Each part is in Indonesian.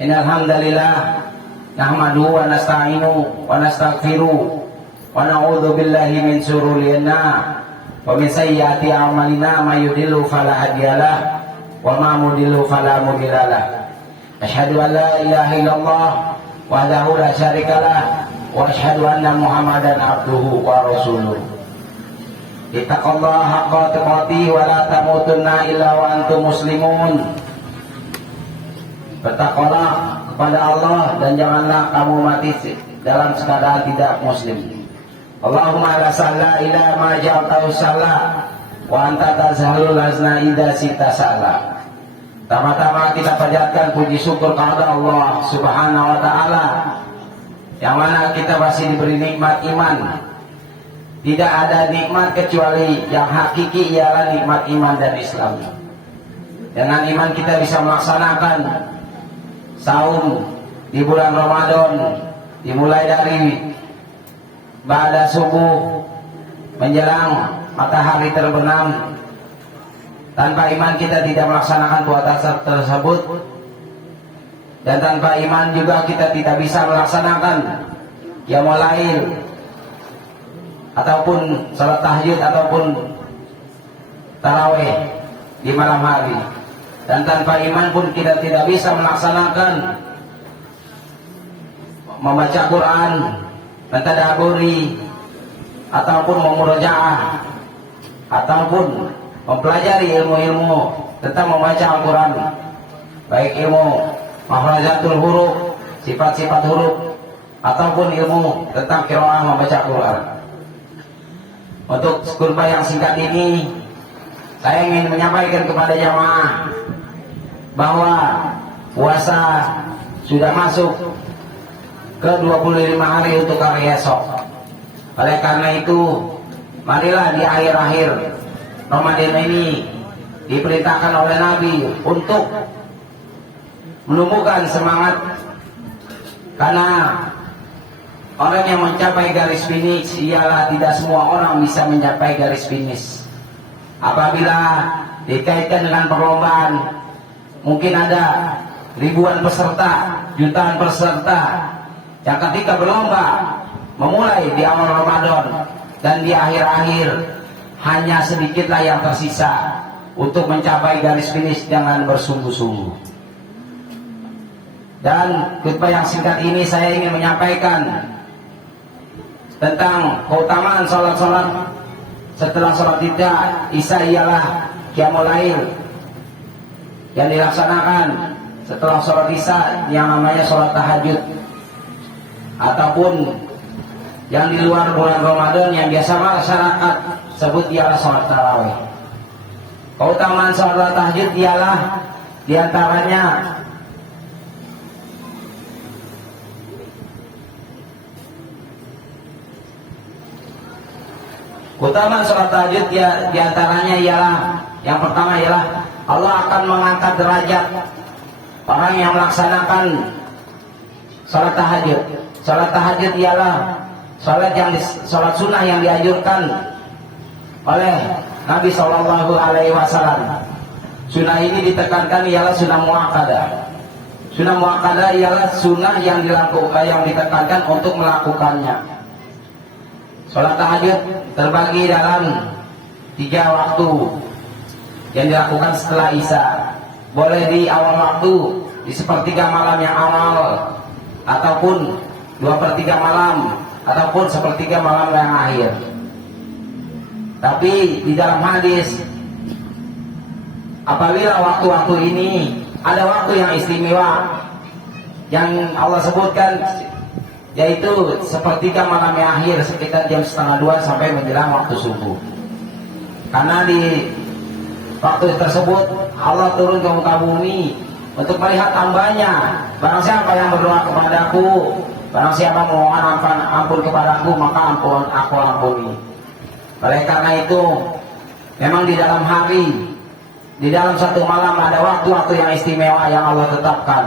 Innal hamdalillah nahmaduhu wa nasta'inuhu wa nastaghfiruh wa na'udzu billahi min shururi anfusina wa min sayyiati a'malina may yahdihillahu fala hadiyalah wa may yudlil fala mudhillalah. Asyhadu an la ilaha illallah wahdahu la syarikalah wa asyhadu anna Muhammadan abduhu wa rasuluh. Ittaqullaha haqqa tuqatih wa la tamutunna illa wa antum muslimun. Bertakwalah kepada Allah dan janganlah kamu mati dalam keadaan tidak muslim. Allahumma la sahla illa ma ja'altahu sahla wa anta tazhalul hazna idza sita sahla. Tama-tama kita panjatkan puji syukur kepada Allah Subhanahu wa taala yang mana kita masih diberi nikmat iman. Tidak ada nikmat kecuali yang hakiki ialah nikmat iman dan Islam. Dengan iman kita bisa melaksanakan saum di bulan Ramadan, dimulai dari ba'da subuh menjelang matahari terbenam. Tanpa iman kita tidak melaksanakan puasa tersebut, dan tanpa iman juga kita tidak bisa melaksanakan qiyamul lail ataupun salat tahajud ataupun tarawih di malam hari. Dan tanpa iman pun kita tidak bisa melaksanakan membaca Quran, mentadaburi, ataupun memurojaah, ataupun mempelajari ilmu-ilmu tentang membaca Al-Quran, baik ilmu makhrajatul huruf, sifat-sifat huruf, ataupun ilmu tentang qiraah membaca Quran. Untuk khutbah yang singkat ini, saya ingin menyampaikan kepada jamaah bahwa puasa sudah masuk ke 25 hari untuk hari esok. Oleh karena itu, marilah di akhir-akhir Ramadan ini diperintahkan oleh Nabi untuk menumbuhkan semangat, karena orang yang mencapai garis finish ialah tidak semua orang bisa mencapai garis finish. Apabila dikaitkan dengan perlombaan, mungkin ada ribuan peserta, jutaan peserta yang ketika berlomba memulai di awal Ramadan dan di akhir-akhir hanya sedikitlah yang tersisa untuk mencapai garis finish dengan bersungguh-sungguh. Dan khutbah yang singkat ini saya ingin menyampaikan tentang keutamaan sholat-sholat setelah sholat isya ialah qiyamul lail yang dilaksanakan setelah sholat isya yang namanya sholat tahajud, ataupun yang di luar bulan Ramadan yang biasa masyarakat sebut ialah sholat tarawih. Keutamaan sholat tahajud ialah diantaranya keutamaan sholat tahajud diantaranya ialah yang pertama ialah Allah akan mengangkat derajat orang yang melaksanakan sholat tahajud. Sholat tahajud ialah sholat sunnah yang dianjurkan oleh Nabi Shallallahu Alaihi Wasallam. Sunnah ini ditekankan ialah sunnah muakkadah. Sunnah muakkadah ialah sunnah yang dilakukan, yang ditekankan untuk melakukannya. Sholat tahajud terbagi dalam 3 waktu yang dilakukan setelah isya. Boleh di awal waktu, di sepertiga malam yang awal, ataupun 2/3 malam, ataupun sepertiga malam yang akhir. Tapi di dalam hadis, apabila waktu-waktu ini ada waktu yang istimewa yang Allah sebutkan, yaitu sepertiga malam yang akhir sekitar jam 1:30 sampai menjelang waktu subuh. Karena di waktu tersebut Allah turun ke muka bumi untuk melihat hambanya. Barang siapa yang berdoa kepadaku, barang siapa memohon ampun kepadaku, maka aku ampuni. Oleh karena itu, memang di dalam hari, di dalam satu malam ada waktu-waktu yang istimewa yang Allah tetapkan,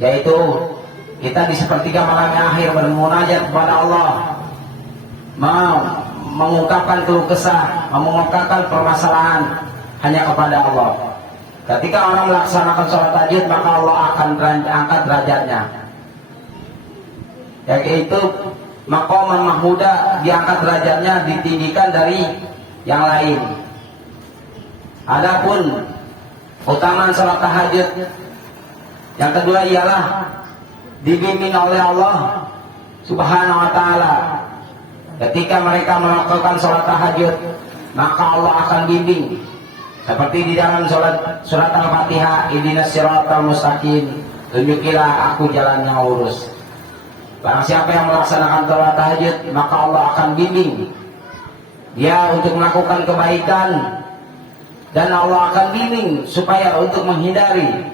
yaitu kita di sepertiga malam yang akhir bermunajat kepada Allah, mengungkapkan keluh kesah, mengungkapkan permasalahan hanya kepada Allah. Ketika orang melaksanakan sholat tahajud, maka Allah akan angkat derajatnya. Yaitu maqaman mahmuda, diangkat derajatnya, ditinggikan dari yang lain. Adapun utamaan sholat tahajud yang kedua ialah dibimbing oleh Allah Subhanahu wa ta'ala. Ketika mereka melakukan sholat tahajud, maka Allah akan bimbing. Seperti di dalam surat Al-Fatihah, ihdinas siratal mustaqim, tunjukilah aku jalan yang lurus. Barang siapa yang melaksanakan sholat tahajud, maka Allah akan bimbing dia untuk melakukan kebaikan, dan Allah akan bimbing supaya untuk menghindari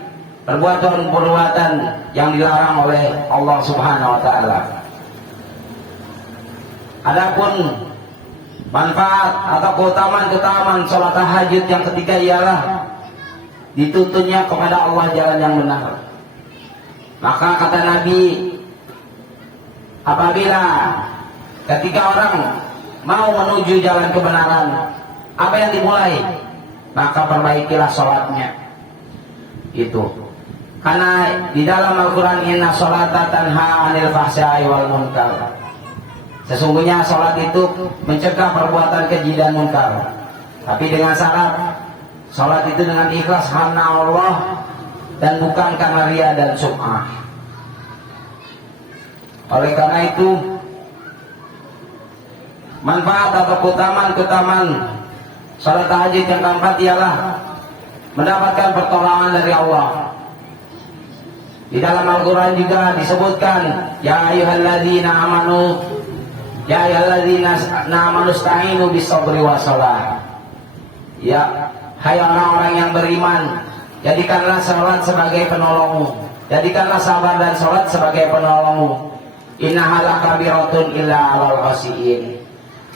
perbuatan-perbuatan yang dilarang oleh Allah Subhanahu wa ta'ala. Adapun manfaat atau keutamaan sholat tahajud yang ketiga ialah dituntunnya kepada Allah jalan yang benar. Maka kata Nabi, apabila ketika orang mau menuju jalan kebenaran, apa yang dimulai? Maka perbaikilah sholatnya. Itu karena di dalam Al-Quran, inna sholata tanha anil fahsya'i wal munkar. Sesungguhnya sholat itu mencegah perbuatan keji dan munkar. Tapi dengan syarat sholat itu dengan ikhlas karena Allah dan bukan karena riya dan sum'ah. Oleh karena itu, manfaat atau keutamaan sholat tahajud yang keempat ialah mendapatkan pertolongan dari Allah. Di dalam Al-Quran juga disebutkan, ya ayyuhalladzina amanu, ya ayyuhalladzina amanu ista'inu bis-sabri was-shalah. Ya, hai orang-orang yang beriman, jadikanlah salat sebagai penolongmu, jadikanlah sabar dan salat sebagai penolongmu. Innaha lakabiratun illa 'alal khashiyin.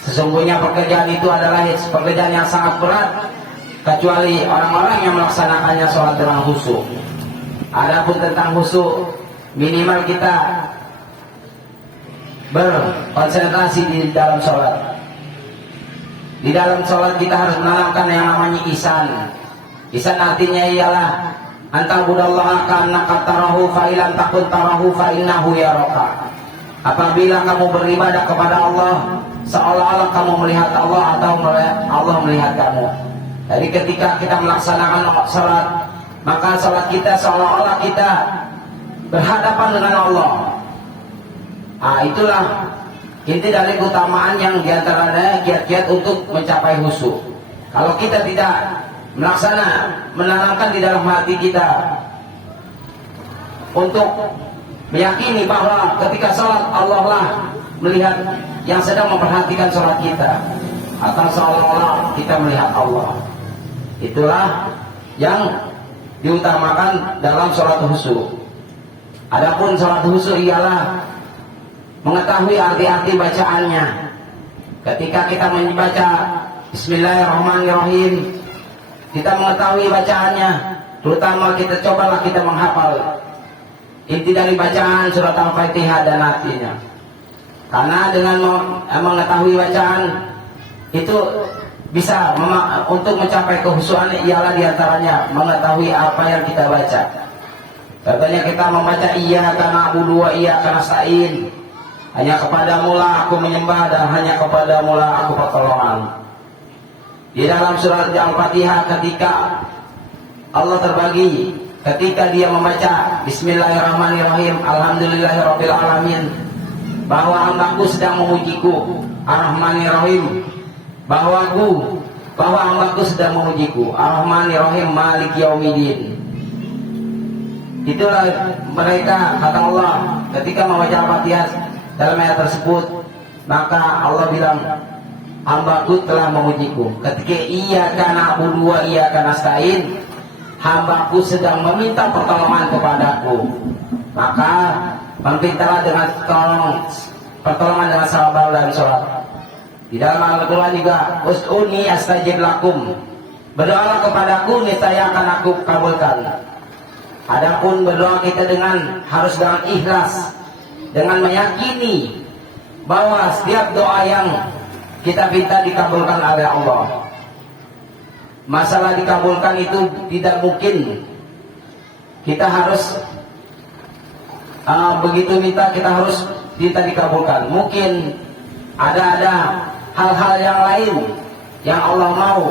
Sesungguhnya pekerjaan itu adalah pekerjaan yang sangat berat kecuali orang-orang yang melaksanakannya sholat dengan khusyuk. Adapun tentang khusyuk, minimal kita berkonsentrasi di dalam sholat. Di dalam sholat kita harus menanamkan yang namanya ihsan. Ihsan artinya ialah antabudallaha ka'annaka tarahu fa illam takun tarahu fa innahu yaraka. Apabila kamu beribadah kepada Allah, seolah-olah kamu melihat Allah atau Allah melihat kamu. Jadi ketika kita melaksanakan salat, maka salat kita seolah-olah kita berhadapan dengan Allah. Itulah inti dari keutamaan yang diantaranya kiat-kiat untuk mencapai khusyuk. Kalau kita tidak menanamkan di dalam hati kita untuk meyakini bahwa ketika sholat Allah lah melihat yang sedang memperhatikan sholat kita, atau seolah-olah kita melihat Allah. Itulah yang diutamakan dalam sholat khusyuk. Adapun sholat khusyuk ialah mengetahui arti-arti bacaannya. Ketika kita membaca Bismillahirrahmanirrahim, kita mengetahui bacaannya, terutama kita cobalah kita menghafal inti dari bacaan surat Al-Fatihah dan artinya. Karena dengan mengetahui bacaan itu bisa untuk mencapai kehusuan ialah diantaranya mengetahui apa yang kita baca. Contohnya kita membaca iyyaka na'budu wa iyyaka nasta'in, hanya kepadamu lah aku menyembah dan hanya kepadamu lah aku pertolongan. Di dalam surat Al-Fatihah ketika Allah terbagi, ketika dia membaca Bismillahirrahmanirrahim, Alhamdulillahirabbil alamin, bahwa hambaku sedang memujiku, Ar-Rahmanirrahim, bahwa hambaku sedang memujiku, Ar-Rahmanirrahim, Malik Yaumiddin. Itulah mereka, kata Allah, ketika membaca Al-Fatihah dalam ayat tersebut, maka Allah bilang, hambaku telah memujiku. Ketika iyyaka na'budu wa iyyaka nasta'in, hambaku sedang meminta pertolongan kepadaku, maka memintalah dengan pertolongan dengan sabar dan sholat. Di dalam Al-Quran juga, us'uni astajib lakum, berdoalah kepadaku niscaya akan aku kabulkan. Adapun berdoa kita harus dengan ikhlas, dengan meyakini bahwa setiap doa yang kita minta dikabulkan oleh Allah. masalah dikabulkan itu tidak mungkin. Kita harus begitu minta, kita harus minta dikabulkan. Mungkin ada hal-hal yang lain yang Allah mau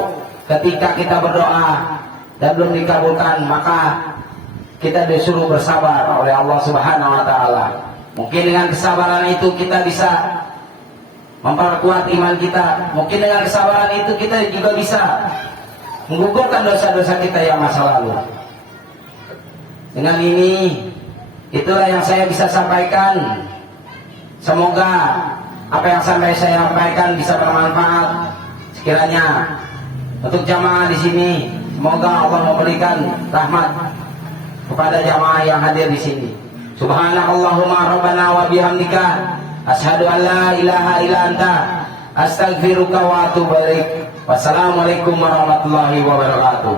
ketika kita berdoa dan belum dikabulkan, maka kita disuruh bersabar oleh Allah Subhanahu wa taala. Mungkin dengan kesabaran itu kita bisa memperkuat iman kita. Mungkin dengan kesabaran itu kita juga bisa menggugurkan dosa-dosa kita yang masa lalu. Dengan ini, itulah yang saya bisa sampaikan. Semoga apa yang sampai saya sampaikan bisa bermanfaat. Sekiranya untuk jamaah di sini, semoga Allah memberikan rahmat kepada jamaah yang hadir di sini. Subhanakallahumma rabbana wa bihamdika asyhadu an la ilaha illa anta astaghfiruka wa atubu ilaik. Wassalamualaikum warahmatullahi wabarakatuh.